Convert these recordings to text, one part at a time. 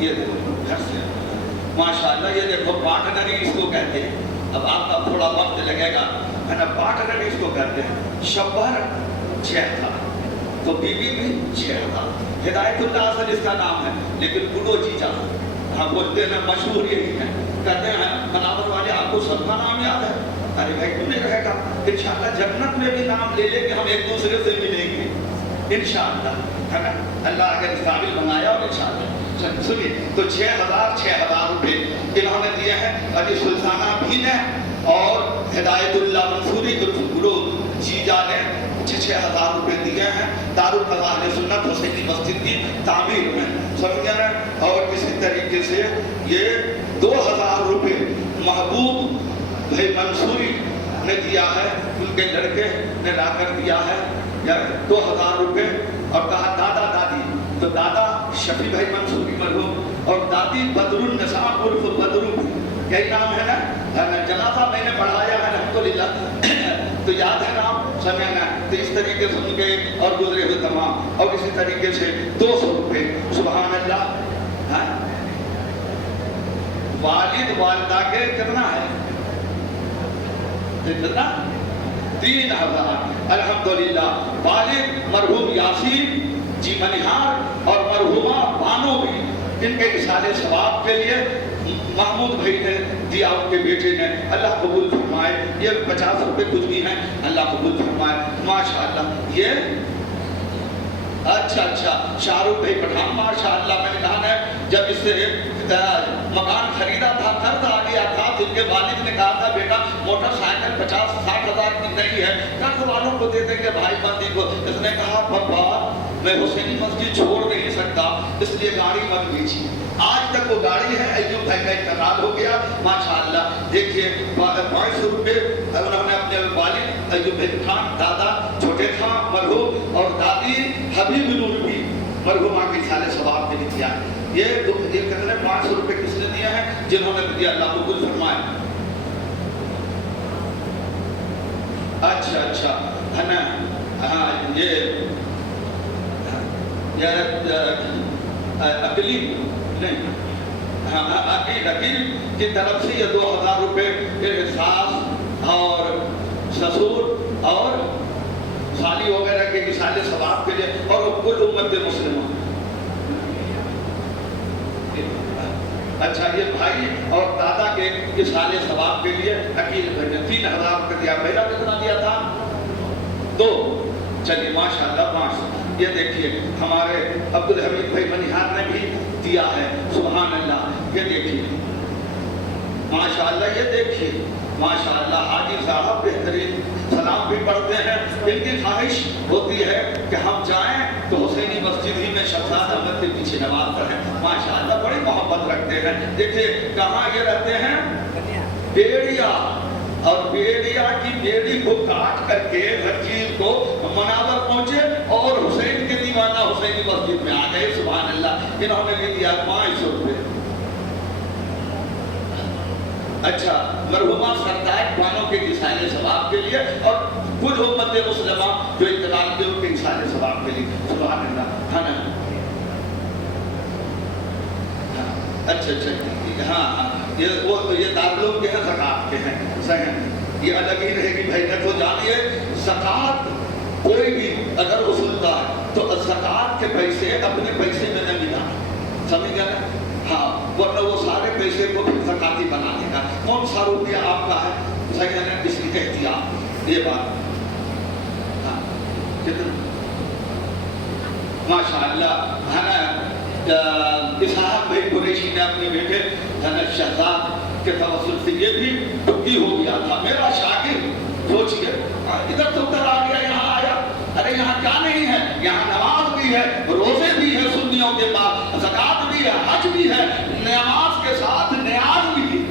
یہ دیکھو گھر سے ماشاءاللہ، یہ دیکھو پارٹنری اس کو کہتے ہیں. اب آپ کا تھوڑا وقت لگے گا ہے نا. پارٹنری اس کو کہتے ہیں. شبہر 6 تھا تو بی بی بھی 6 تھا. ہدایت اللہ اصل اس کا نام ہے لیکن گڈو جیجا ہم بولتے ہیں مشہور یہی ہے. کہتے ہیں مناور والے آپ کو سب کا نام یاد ہے؟ ارے بھائی کیوں نہیں رہے گا؟ انشاءاللہ جنت میں بھی نام لے لے کے ہم ایک دوسرے سے ملیں گے انشاءاللہ ہے نا. اللہ اگر قابل بنایا اور انشاءاللہ. سنیے تو 6,000 روپے انہوں نے دیے ہیں. علی سلطانہ بھی نے اور ہدایت اللہ منصوری گرو جیجا نے 6,000 روپے دیے ہیں دارالفضا اہل سنت حسینی مسجد کی تعمیر میں. سمجھے نا. اور اسی طریقے سے یہ 2,000 روپے محبوب بھائی منصوری نے دیا ہے. ان کے لڑکے نے لا کر دیا ہے 2,000 روپے اور کہا دادا دادی. تو دادا شفیع بھائی منصوری مرحوم اور دادی بدر النساء عرف بدرو یہی نام ہے نا. جنازہ میں نے پڑھایا ہے الحمدللہ تو یاد ہے نام سمجھنا. تو اس طریقے سے ان کے اور گزرے ہوئے تمام. اور اسی طریقے سے 200 روپے سبحان اللہ. والد والدہ کے کتنا ہے؟ کتنا؟ 3,000 الحمدللہ. والد مرحوم یاسین جی منہار اور مرحومہ بانو بھی ان کے اصالے ثواب کے لیے محمود بھائی نے دیا ان کے بیٹے نے. اللہ قبول فرمائے. یہ 50 روپے کچھ بھی ہیں. اللہ قبول فرمائے ماشاءاللہ. یہ اچھا شاہ رخ بھائی پٹھان ماشاءاللہ. میں نے کہا نا جب اس سے مکان خریدا تھا قرض آ گیا تھا تو ان کے والد نے کہا تھا بیٹا موٹر سائیکل 50-60 ہزار کی نہیں ہے قرض والوں کو دے دیں گے بھائی بندی کو. اس نے کہا پپا میں حسینی مسجد چھوڑ نہیں سکتا اس لیے گاڑی مت بیچی. آج تک وہ گاڑی ہے. ایوب بھائی کا انتقال ہو گیا ماشاءاللہ. دیکھیے 500 روپے انہوں نے اپنے والد ایوب بھائی خان دادا چھوٹے خان مرحوم اور دادی حبیب نور بھی مرحومہ کے سالے ثواب کے لیے دیا. یہ کتنے 500 روپے کس نے دیا ہے؟ جنہوں نے دیا اللہ قبول فرمائے. اچھا ہے نا. ہاں یہ عقیل نہیں عقیل کی طرف سے یہ 2,000 روپے ساس اور سسور اور سالی وغیرہ کے مثال ثواب کے لیے اور کل امت مسلموں. اچھا یہ بھائی اور دادا کے مثال ثواب کے لیے عقیل بھائی نے 3,000 روپے دیا. پہلا کتنا دیا تھا؟ 2. چلیے ماشاءاللہ 500. یہ دیکھیے ہمارے عبدالحمید بھائی منہار نے بھی دیا ہے سبحان اللہ. یہ دیکھیے ماشاءاللہ. یہ دیکھیے ماشاءاللہ. حاجی صاحب بہترین سلام بھی پڑھتے ہیں. ان کی خواہش ہوتی ہے کہ ہم جائیں تو حسینی مسجد ہی میں شہزاد احمد کے پیچھے نماز پڑھیں ماشاءاللہ. بڑی محبت رکھتے ہیں. دیکھیے کہاں یہ رہتے ہیں؟ بیڑیا. اور بیڑیا کی بیڑی کو کاٹ کر کے ہر چیز کو مناور پہنچے اور حسین کے دیوانہ حسینی مسجد میں آ گئے سبحان اللہ. انہوں نے بھی دیا 500 روپے. اچھا مرحومہ سرتاج بانو کے اصالے ثواب کے لیے اور کل امت مسلمہ جو انتقال کے ان کے اصالے ثواب کے لیے سبحان اللہ ہے نا. اچھا ہاں یہ دارالعلوم کے ہیں زکوٰۃ کے ہیں صحیح. یہ الگ ہی رہے گی بھائی. تو جانیے زکوٰۃ کوئی بھی اگر وصولتا ہے تو زکوٰۃ کے پیسے اپنے پیسے میں نہ ملا سمجھ گئے نا. ہاں ورنہ وہ سارے پیسے کو پھر زکاتی بنا دے گا. کون سا روپیہ آپ کا ہے صحیح ہے نا. اس کی احتیاط یہ بات. ہاں کتنا ماشاءاللہ ہے نا. اسحاق بھائی قریشی نے اپنے بیٹے شہزاد کے توسل سے یہ بھی ٹکی ہو گیا تھا. میرا شاگرد سوچئے ادھر تو ادھر آ گیا یہاں آیا. ارے یہاں کیا نہیں ہے؟ یہاں نماز بھی ہے روزے بھی ہے سنیوں کے بعد زکوٰۃ بھی ہے حج بھی ہے نماز کے ساتھ نیاز بھی ہے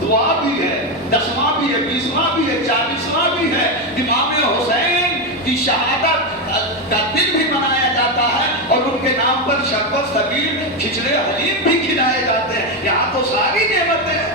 دعا بھی ہے 10واں بھی ہے 20واں بھی ہے 40واں بھی ہے. امام حسین کی شہادت کا دن بھی منایا جاتا ہے اور ان کے نام پر شربت سبیل کھچڑے حلیم بھی کھلائے جاتے ہیں. یہاں تو ساری نعمتیں ہیں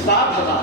7,000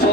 100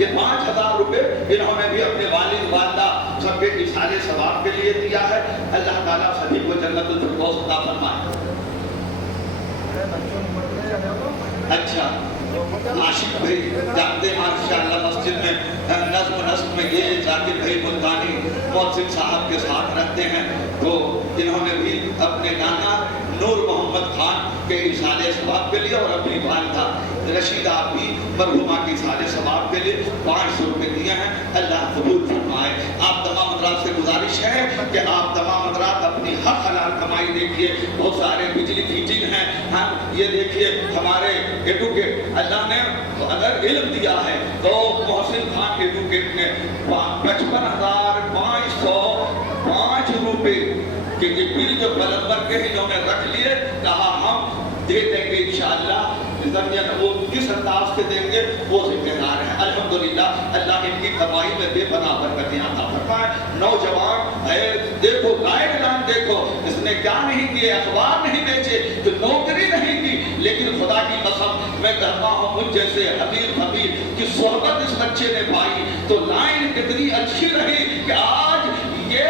یہ 5,000 روپے انہوں نے بھی اپنے والد والدہ سب کے اصالے ثواب کے لیے دیا ہے. اللہ تعالیٰ سبھی کو جنت الفردوس عطا فرمائے. اچھا عاشق بھائی جانتے ہیں ماشاءاللہ مسجد میں نظم و نسق میں یہ ذاکر بھائی ملتانی محسن صاحب کے ساتھ رہتے ہیں. تو انہوں نے بھی اپنے نانا نور محمد خان کے اصال ثواب کے لیے اور اپنی والدہ رشیدہ بھی مرحومہ کی اصال ثواب کے لیے 500 روپے دیے ہیں. اللہ قبول فرمائے. آپ تمام حضرات سے گزارش ہے کہ آپ تمام حضرات اپنی حق حلال کمائی دیکھیے. بہت سارے بجلی فیٹنگ ہیں. ہم یہ دیکھیے ہمارے ایڈوکیٹ اللہ نے اگر علم دیا ہے تو محسن خان ایڈوکیٹ نے 55,505 روپے کہ یہ بل جو پلمبر کے انہوں نے رکھ لیے, کہا ہم دے دیں گے انشاءاللہ. وہ کس انداز سے دیں گے وہ ذمہ دار ہے. الحمدللہ اللہ ان کی کمائی میں بے پناہ برکتیں عطا فرمائے. نوجوان دیکھو گائیڈ لائن دیکھو, اس نے کیا نہیں کیے, اخبار نہیں بیچے, تو نوکری نہیں کی, لیکن خدا کی قسم میں کہتا ہوں مجھ جیسے حقیر فقیر کی صحبت اس بچے نے پائی تو لائن کتنی اچھی رہی کہ آج یہ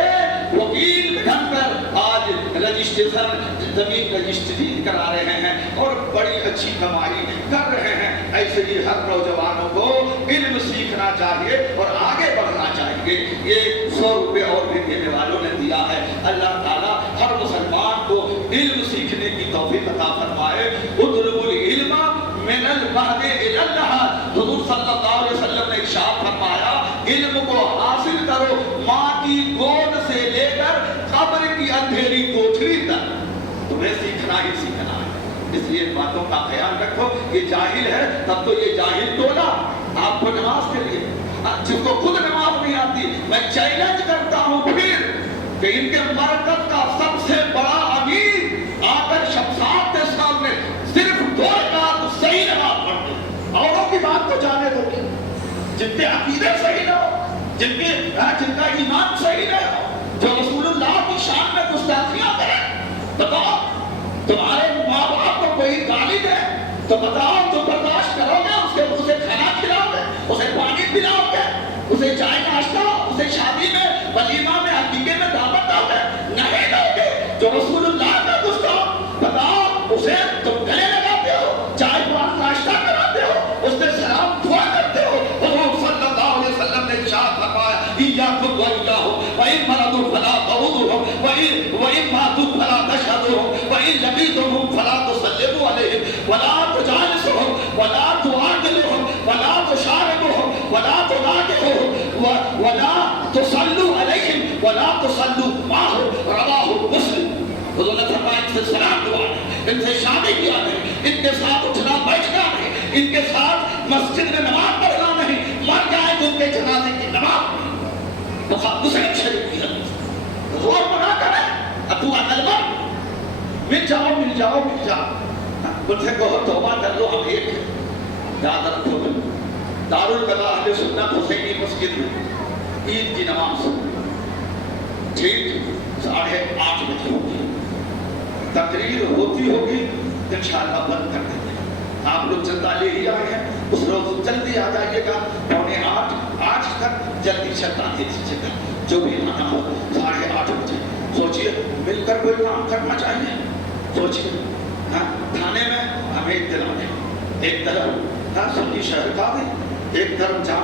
وکیل بن کر آج رجسٹریشن زمین رجسٹری کرا رہے ہیں اور بڑی اچھی کمائی کر رہے ہیں. ایسے ہی ہر نوجوانوں کو علم سیکھنا چاہیے اور آگے بڑھنا چاہیے. یہ 100 روپے اور بھی دینے والوں نے دیا ہے. اللہ تعالیٰ ہر مسلمان کو علم سیکھنے کی توفیق عطا فرمائے. اطلبوا العلم من المہد الی اللحد. حضور صلی اللہ علیہ وسلم نے ارشاد فرمایا علم کو حاصل کرو ماں کی گود سے لے کر قبر کی اندھیری کوٹھری تک. تمہیں سیکھنا ہی سیکھنا ہے. اس لیے باتوں کا خیال رکھو. یہ جاہل ہے تب تو یہ جاہل ٹولا آپ کو نماز کے لیے, جس کو خود نماز نہیں آتی, میں چیلنج کرتا ہوں پھر کہ ان کے مرکز کا سب سے بڑا امیر آ کر شمشاد کے سامنے صرف 2 رکعت صحیح نماز پڑھ دے. اوروں کی بات تو جانے دو, جن کے عقیدے صحیح نہ ہو, جن کا ایمان صحیح نہ ہو, جو رسول اللہ کی شان میں گستاخیاں کریں. بتاؤ تمہارے ماں باپ کو کوئی گالی دے تو بتاؤ تم برداشت کرو گے, اسے کھانا کھلاؤ گے, اسے پانی پلاؤ گے, اسے چائے ناشتہ, اسے شادی میں ولیمہ میں عقیقے میں دعوت دو گے؟ نہیں دو گے. جو رسول اللہ کا گستاخ, بتاؤ اسے تم گلے لگاتے ہو, چائے پانی ناشتہ کراتے ہو, اس سے سلام دعا کرتے ہو. حضور صلی اللہ علیہ وسلم نے ارشاد فرمایا ایاکم وإیاہم وإن مرضوا فلا تعودوہم وإن ماتوا فلا تشہدوہم وإن لقیتموہم فلا تسلموا علیہم ولا تجالسوہم ولا تعادلوہم ولا تشارکوہم ولا تناکحوہم ولا تصلوا علیہم ولا تصلوا معہم. رواہ مسلم. حضور نے فرمایا ان سے سلام دعا نہیں, ان سے شادی کیا نہیں, ان کے ساتھ اٹھنا بیٹھنا نہیں, ان کے ساتھ مسجد میں نماز پڑھنا نہیں, مر جائے تو ان کے جنازے کی نماز نہیں. مسلم شریف کی حدیث. زور بنا کرے ابو عقل مل جاؤ مل جاؤ مل جاؤ. ان سے کہو توبہ کر لو, ہم ایک ہیں. یاد رکھو دارالقضا اہل سنت حسینی مسجد میں عید کی نماز ٹھیک 8:30 بجے ہوگی, تقریر ہوتی ہوگی, انشاءاللہ بند کر دیں گے. آپ لوگ چندہ لے ہی آئے ہیں, اس روز جلدی آ جائیے گا. 7:45 تک جلدی چندہ دے دیجیے گا. جو بھی آنا ہو 8:30 بجے. سوچئے مل کر کوئی کام کرنا چاہیے. سوچئے تھانے میں ہمیں اطلاع دیں, ایک طرف سنی شہر کا دیں, ایک طرف جامع